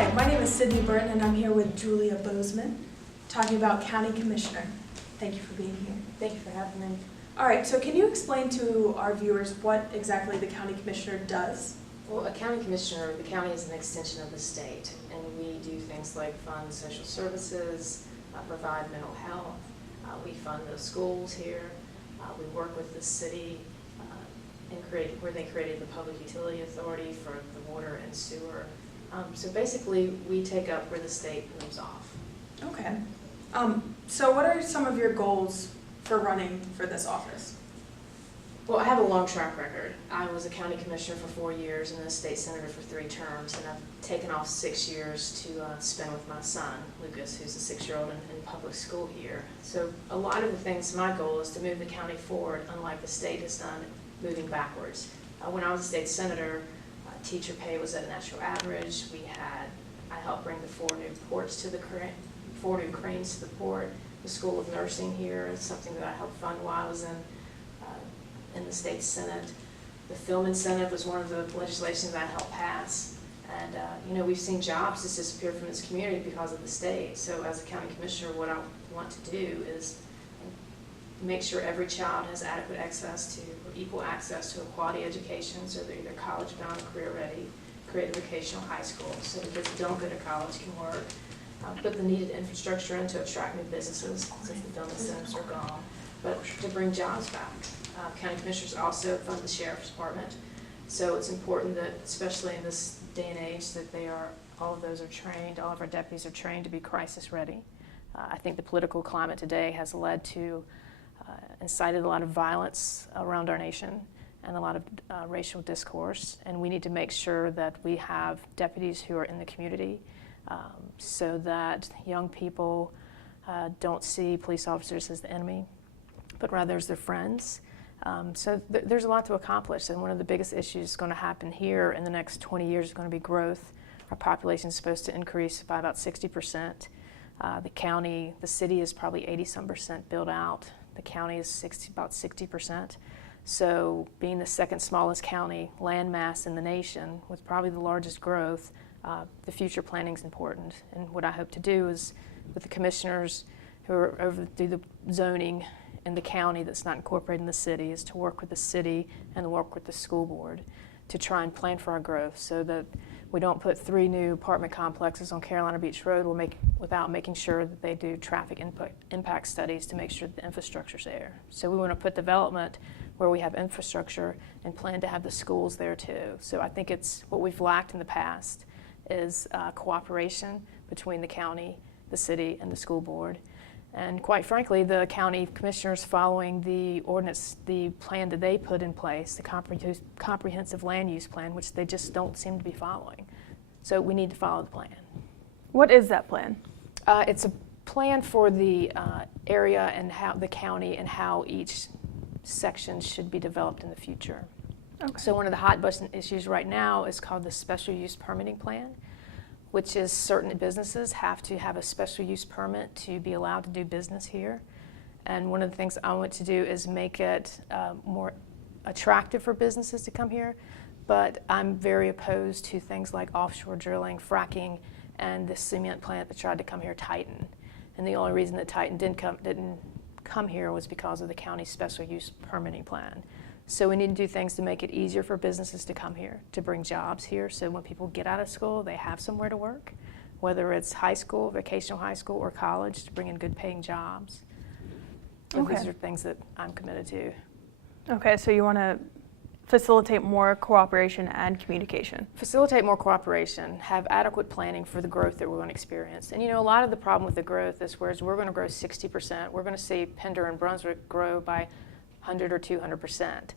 Hi, my name is Sydney Burton and I'm here with Julia Boseman, talking about County Commissioner. Thank you for being here. Thank you for having me. All right, so can you explain to our viewers what exactly the County Commissioner does? Well, a county commissioner, the county is an extension of the state, and we do things like fund social services, provide mental health, we fund the schools here, we work with the city where they created the Public Utility Authority for the water and sewer. So basically, we take up where the state moves off. Okay. So what are some of your goals for running for this office? Well, I have a long track record. I was a county commissioner for 4 years and then a state senator for 3 terms, and I've taken off 6 years to spend with my son, Lucas, who's a 6-year-old in public school here. So a lot of the things, my goal is to move the county forward, unlike the state has done, moving backwards. When I was a state senator, teacher pay was at a national average. I helped bring the 4 new ports to the 4 new cranes to the port. The School of Nursing here is something that I helped fund while I was in the state senate. The film incentive was one of the legislations that I helped pass. And you know, we've seen jobs just disappear from this community because of the state. So as a county commissioner, what I want to do is make sure every child has adequate access to, or equal access to a quality education, so they're either college bound or career ready, create a vocational high school so that kids who don't go to college can work, put the needed infrastructure in to attract new businesses since the film incentives are gone, but to bring jobs back. County commissioners also fund the sheriff's department, so it's important that, especially in this day and age, that all of those are trained, all of our deputies are trained to be crisis ready. I think the political climate today has led to incited a lot of violence around our nation and a lot of racial discourse, and we need to make sure that we have deputies who are in the community so that young people don't see police officers as the enemy, but rather as their friends. So there's a lot to accomplish, and one of the biggest issues going to happen here in the next 20 years is going to be growth. Our population is supposed to increase by about 60%. The city is probably 80-some% built out. The county is about 60%. So being the second smallest county land mass in the nation with probably the largest growth, the future planning is important. And what I hope to do is with the commissioners who are over through the zoning in the county that's not incorporated in the city is to work with the city and work with the school board to try and plan for our growth so that we don't put 3 new apartment complexes on Carolina Beach Road without making sure that they do traffic impact studies to make sure that the infrastructure's there. So we want to put development where we have infrastructure and plan to have the schools there too. So I think it's what we've lacked in the past is cooperation between the county, the city, and the school board. And quite frankly, the county commissioners following the ordinance, the plan that they put in place, the comprehensive land use plan, which they just don't seem to be following. So we need to follow the plan. What is that plan? It's a plan for the area and how the county and how each section should be developed in the future. Okay. So one of the hot button issues right now is called the special use permitting plan, which is certain businesses have to have a special use permit to be allowed to do business here. And one of the things I want to do is make it more attractive for businesses to come here, but I'm very opposed to things like offshore drilling, fracking, and the cement plant that tried to come here, Titan. And the only reason that Titan didn't come here was because of the county's special use permitting plan. So we need to do things to make it easier for businesses to come here, to bring jobs here, so when people get out of school, they have somewhere to work, whether it's high school, vocational high school, or college, to bring in good paying jobs. And Okay. these are things that I'm committed to. Okay, so you want to facilitate more cooperation and communication. Facilitate more cooperation, have adequate planning for the growth that we're going to experience. And you know, a lot of the problem with the growth is whereas we're going to grow 60%, we're going to see Pender and Brunswick grow by 100 or 200%.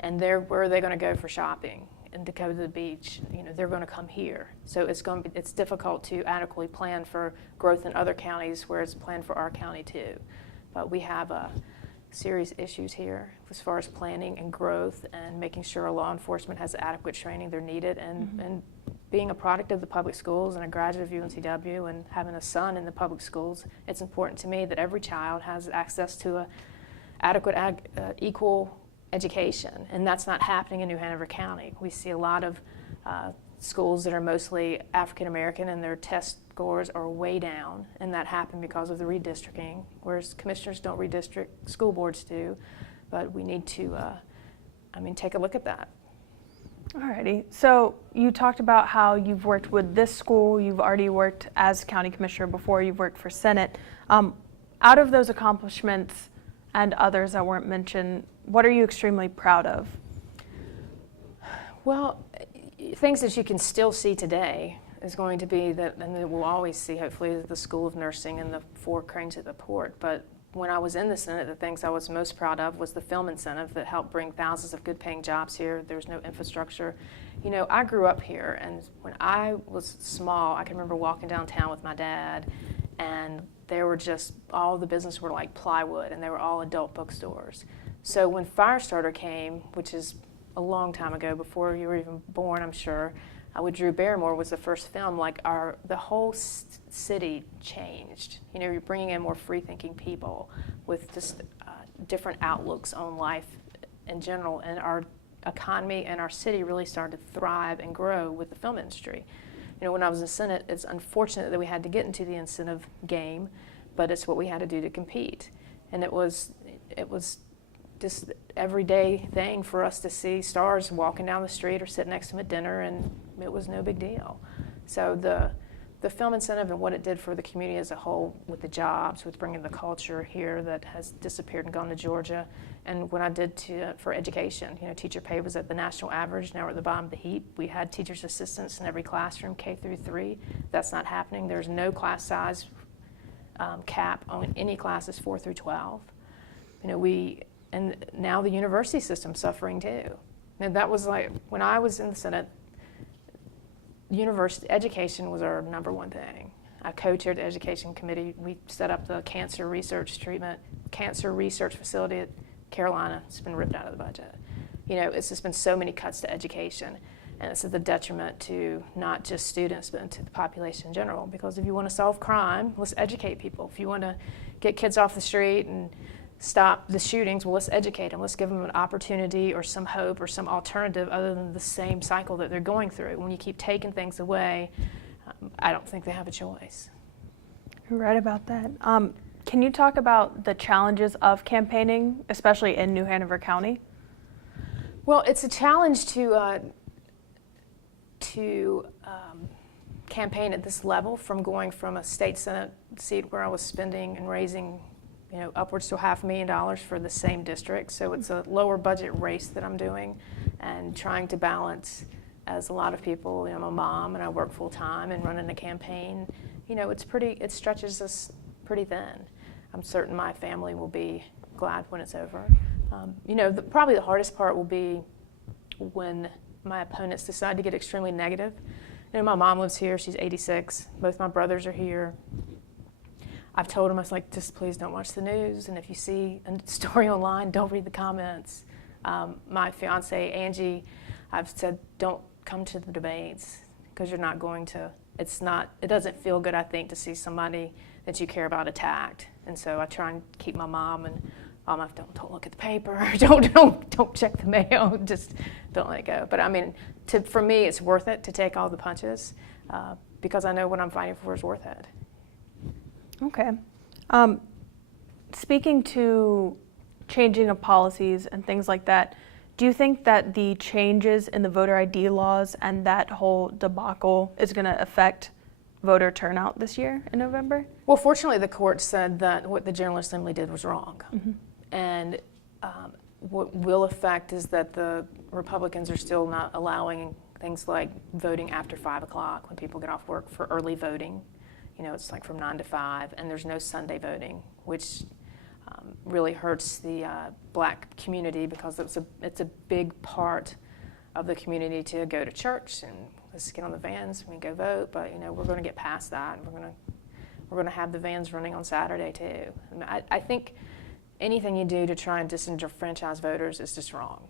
And where are they going to go for shopping? And to go to the beach, you know, they're going to come here. So it's difficult to adequately plan for growth in other counties where it's planned for our county too. But we have serious issues here as far as planning and growth and making sure law enforcement has the adequate training they're needed. And being a product of the public schools and a graduate of UNCW and having a son in the public schools, it's important to me that every child has access to a adequate, equal education, and that's not happening in New Hanover County. We see a lot of schools that are mostly African American and their test scores are way down, and that happened because of the redistricting, whereas commissioners don't redistrict, school boards do, but we need to, take a look at that. Alrighty, so you talked about how you've worked with this school, you've already worked as county commissioner before, you've worked for Senate. Out of those accomplishments and others that weren't mentioned, what are you extremely proud of? Well, things that you can still see today is going to be that, and that we'll always see, hopefully, the School of Nursing and the 4 cranes at the port. But when I was in the Senate, the things I was most proud of was the film incentive that helped bring thousands of good-paying jobs here. There's no infrastructure. You know, I grew up here, and when I was small, I can remember walking downtown with my dad, and there were just, all the businesses were like plywood, and they were all adult bookstores. So when Firestarter came, which is a long time ago, before you were even born, I'm sure, with Drew Barrymore was the first film, like the whole city changed. You know, you're bringing in more free-thinking people with just different outlooks on life in general, and our economy and our city really started to thrive and grow with the film industry. You know, when I was in the Senate, it's unfortunate that we had to get into the incentive game, but it's what we had to do to compete. And it was just everyday thing for us to see stars walking down the street or sitting next to them at dinner, and it was no big deal. So the film incentive and what it did for the community as a whole, with the jobs, with bringing the culture here that has disappeared and gone to Georgia, and what I did for education. You know, teacher pay was at the national average. Now we're at the bottom of the heap. We had teachers' assistants in every classroom, K through 3. That's not happening. There's no class size cap on any classes 4 through 12. You know, and now the university system's suffering too. And that was like, when I was in the Senate, university education was our number one thing. I co-chaired the education committee. We set up the cancer research facility at Carolina. It's been ripped out of the budget. You know, it's just been so many cuts to education, and it's at the detriment to not just students, but to the population in general. Because if you want to solve crime, let's educate people. If you want to get kids off the street and stop the shootings, well, let's educate them. Let's give them an opportunity or some hope or some alternative other than the same cycle that they're going through. When you keep taking things away, I don't think they have a choice. You're right about that. Can you talk about the challenges of campaigning, especially in New Hanover County? Well, it's a challenge to campaign at this level, from going from a state Senate seat where I was spending and raising, you know, upwards to $500,000 for the same district. So it's a lower budget race that I'm doing, and trying to balance, as a lot of people, you know, I'm a mom and I work full time, and running a campaign, you know, it stretches us pretty thin. I'm certain my family will be glad when it's over. You know, probably the hardest part will be when my opponents decide to get extremely negative. You know, my mom lives here, she's 86, both my brothers are here. I've told them, I was like, just please don't watch the news, and if you see a story online, don't read the comments. My fiance, Angie, I've said, don't come to the debates, because you're not going to, it doesn't feel good, I think, to see somebody that you care about attacked. And so I try and keep my mom and don't look at the paper, don't check the mail, just don't let it go. But I mean, for me, it's worth it to take all the punches, because I know what I'm fighting for is worth it. Okay. Speaking to changing of policies and things like that, do you think that the changes in the voter ID laws and that whole debacle is going to affect voter turnout this year in November? Well, fortunately, the court said that what the General Assembly did was wrong. Mm-hmm. And what will affect is that the Republicans are still not allowing things like voting after 5 o'clock when people get off work for early voting. You know, it's like from 9 to 5, and there's no Sunday voting, which really hurts the black community, because it's a big part of the community to go to church and let's get on the vans and we go vote. But you know, we're going to get past that, and we're going to have the vans running on Saturday too. And I think anything you do to try and disenfranchise voters is just wrong.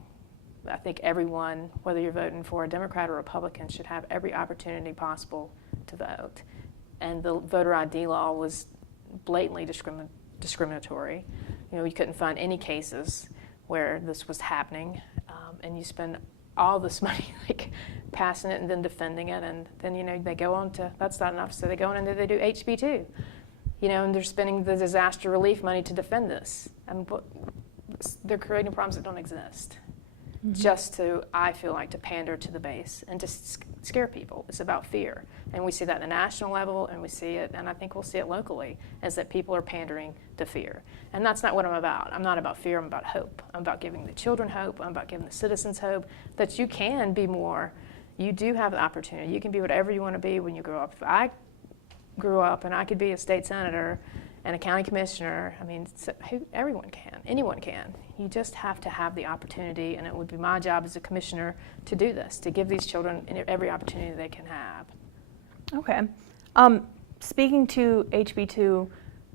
I think everyone, whether you're voting for a Democrat or Republican, should have every opportunity possible to vote. And the voter ID law was blatantly discriminatory. You know, you couldn't find any cases where this was happening, and you spend all this money, like passing it and then defending it, and then, you know, they go on to, that's not enough, so they go on and they do HB2, you know, and they're spending the disaster relief money to defend this. And they're creating problems that don't exist. Just to, I feel like, to pander to the base and to scare people. It's about fear. And we see that at the national level, and we see it, and I think we'll see it locally, is that people are pandering to fear. And that's not what I'm about. I'm not about fear, I'm about hope. I'm about giving the children hope, I'm about giving the citizens hope, that you can be more. You do have the opportunity. You can be whatever you want to be when you grow up. If I grew up and I could be a state senator and a county commissioner, I mean, everyone can, anyone can. You just have to have the opportunity, and it would be my job as a commissioner to do this, to give these children every opportunity they can have. Okay. Speaking to HB2,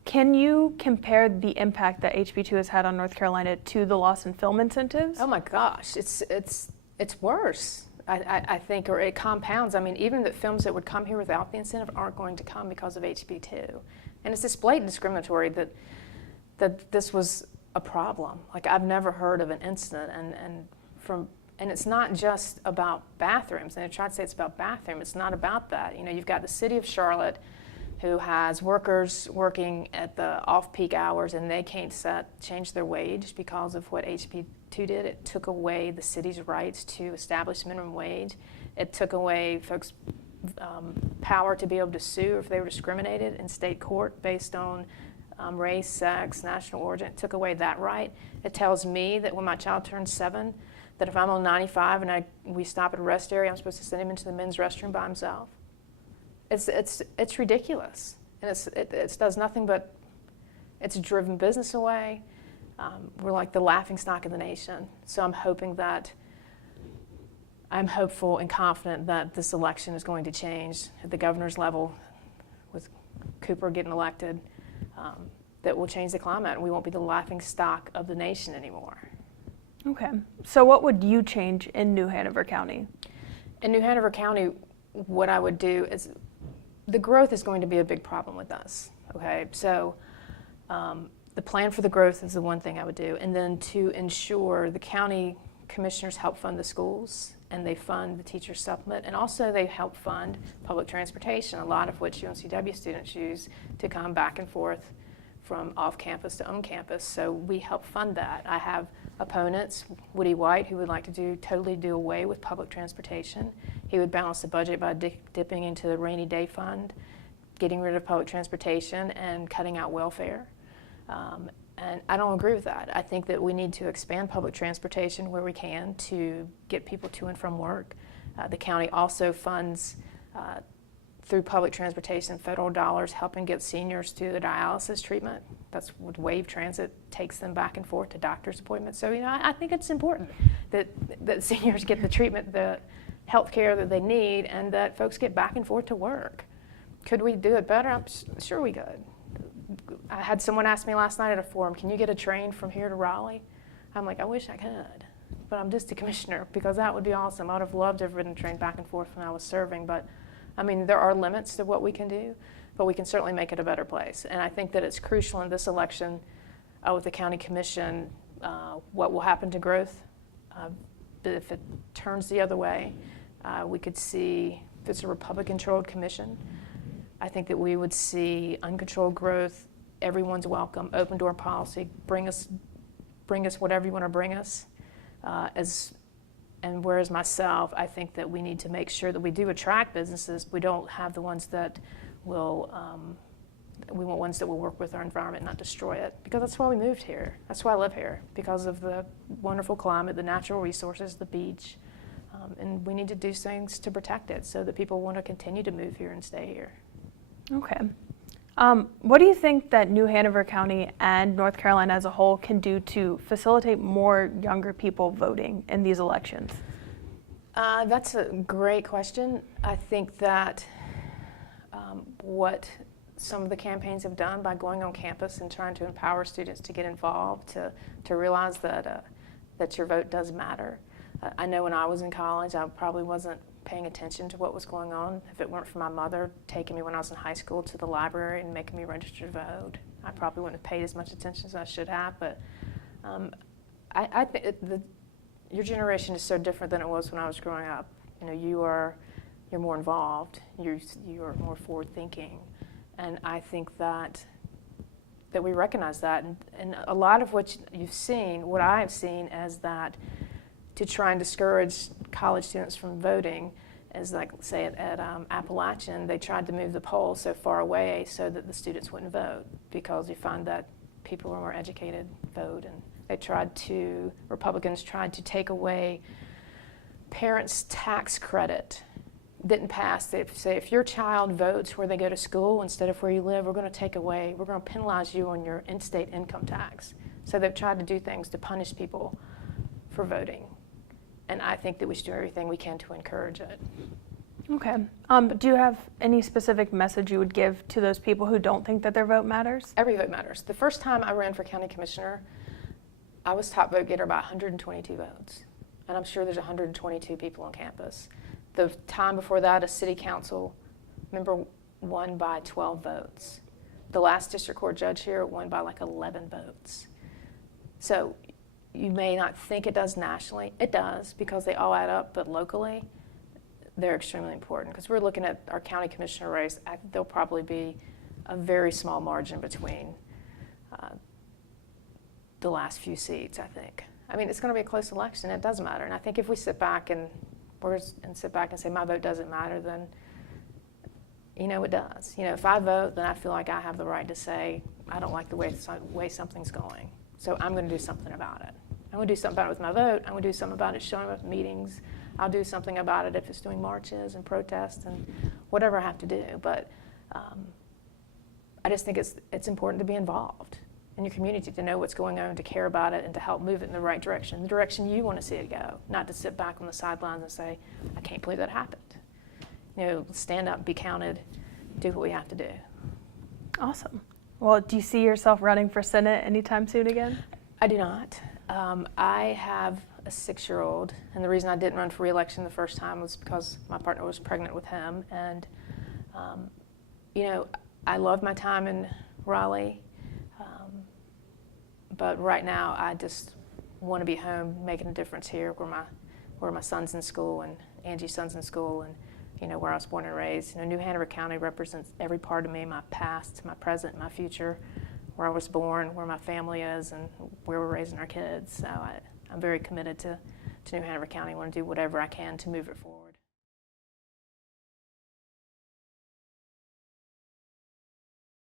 can you compare the impact that HB2 has had on North Carolina to the loss in film incentives? Oh my gosh, it's worse. I think, or it compounds. I mean, even the films that would come here without the incentive aren't going to come because of HB2. And it's just blatant discriminatory that this was a problem. Like, I've never heard of an incident, and it's not just about bathrooms. And I try to say it's about bathroom. It's not about that. You know, you've got the city of Charlotte, who has workers working at the off-peak hours, and they can't change their wage because of what HB2 did. It took away the city's rights to establish minimum wage. It took away folks' power to be able to sue if they were discriminated in state court based on race, sex, national origin. It took away that right. It tells me that when my child turns 7, that if I'm on 95 and we stop at a rest area, I'm supposed to send him into the men's restroom by himself. It's ridiculous, and it does nothing but, it's driven business away. We're like the laughingstock of the nation. So I'm hopeful and confident that this election is going to change at the governor's level, with Cooper getting elected, that will change the climate, and we won't be the laughingstock of the nation anymore. Okay. So what would you change in New Hanover County? In New Hanover County, what I would do is, the growth is going to be a big problem with us, okay? So the plan for the growth is the one thing I would do, and then to ensure the county commissioners help fund the schools, and they fund the teacher supplement, and also they help fund public transportation, a lot of which UNCW students use to come back and forth from off-campus to on-campus. So we help fund that. I have opponents, Woody White, who would like to totally do away with public transportation. He would balance the budget by dipping into the rainy day fund, getting rid of public transportation, and cutting out welfare. And I don't agree with that. I think that we need to expand public transportation where we can to get people to and from work. The county also funds, through public transportation, federal dollars, helping get seniors to the dialysis treatment. That's what Wave Transit takes them back and forth to doctor's appointments. So, you know, I think it's important that seniors get the treatment, the health care that they need, and that folks get back and forth to work. Could we do it better? I'm sure we could. I had someone ask me last night at a forum, can you get a train from here to Raleigh? I'm like, I wish I could, but I'm just a commissioner, because that would be awesome. I would have loved to have ridden a train back and forth when I was serving, but I mean, there are limits to what we can do, but we can certainly make it a better place. And I think that it's crucial in this election with the county commission, what will happen to growth. But if it turns the other way, we could see, if it's a Republican-controlled commission, I think that we would see uncontrolled growth, everyone's welcome, open door policy, bring us whatever you want to bring us. And whereas myself, I think that we need to make sure that we do attract businesses. We don't have the ones that will, we want ones that will work with our environment, not destroy it. Because that's why we moved here. That's why I live here, because of the wonderful climate, the natural resources, the beach. And we need to do things to protect it so that people want to continue to move here and stay here. Okay. What do you think that New Hanover County and North Carolina as a whole can do to facilitate more younger people voting in these elections? That's a great question. I think that what some of the campaigns have done by going on campus and trying to empower students to get involved, to realize that your vote does matter. I know when I was in college, I probably wasn't paying attention to what was going on. If it weren't for my mother taking me when I was in high school to the library and making me register to vote, I probably wouldn't have paid as much attention as I should have. But I think your generation is so different than it was when I was growing up. You know, you're more involved, you're more forward-thinking, and I think that we recognize that. And a lot of what you've seen, what I've seen, is that to try and discourage college students from voting is like, say, at Appalachian, they tried to move the polls so far away so that the students wouldn't vote, because you find that people who are more educated vote. And Republicans tried to take away parents' tax credit. Didn't pass. They say, if your child votes where they go to school instead of where you live, we're going to penalize you on your in-state income tax. So they've tried to do things to punish people for voting. And I think that we should do everything we can to encourage it. Okay. Do you have any specific message you would give to those people who don't think that their vote matters? Every vote matters. The first time I ran for county commissioner, I was top vote getter by 122 votes. And I'm sure there's 122 people on campus. The time before that, a city council member won by 12 votes. The last district court judge here won by like 11 votes. So you may not think it does nationally. It does, because they all add up, but locally, they're extremely important. Because we're looking at our county commissioner race, there'll probably be a very small margin between the last few seats, I think. I mean, it's going to be a close election. It does matter. And I think if we sit back and say my vote doesn't matter, then it does. If I vote, then I feel like I have the right to say I don't like the way something's going. So I'm going to do something about it. I'm going to do something about it with my vote. I'm going to do something about it showing up at meetings. I'll do something about it if it's doing marches and protests and whatever I have to do. But I just think it's important to be involved in your community, to know what's going on, to care about it, and to help move it in the right direction, the direction you want to see it go, not to sit back on the sidelines and say, I can't believe that happened. Stand up, be counted, do what we have to do. Awesome. Well, do you see yourself running for Senate anytime soon again? I do not. I have a 6-year-old, and the reason I didn't run for re-election the first time was because my partner was pregnant with him. And, I love my time in Raleigh, but right now I just want to be home, making a difference here where my son's in school and Angie's son's in school, and where I was born and raised. New Hanover County represents every part of me, my past, my present, my future, where I was born, where my family is, and where we're raising our kids. So I'm very committed to New Hanover County. I want to do whatever I can to move it forward.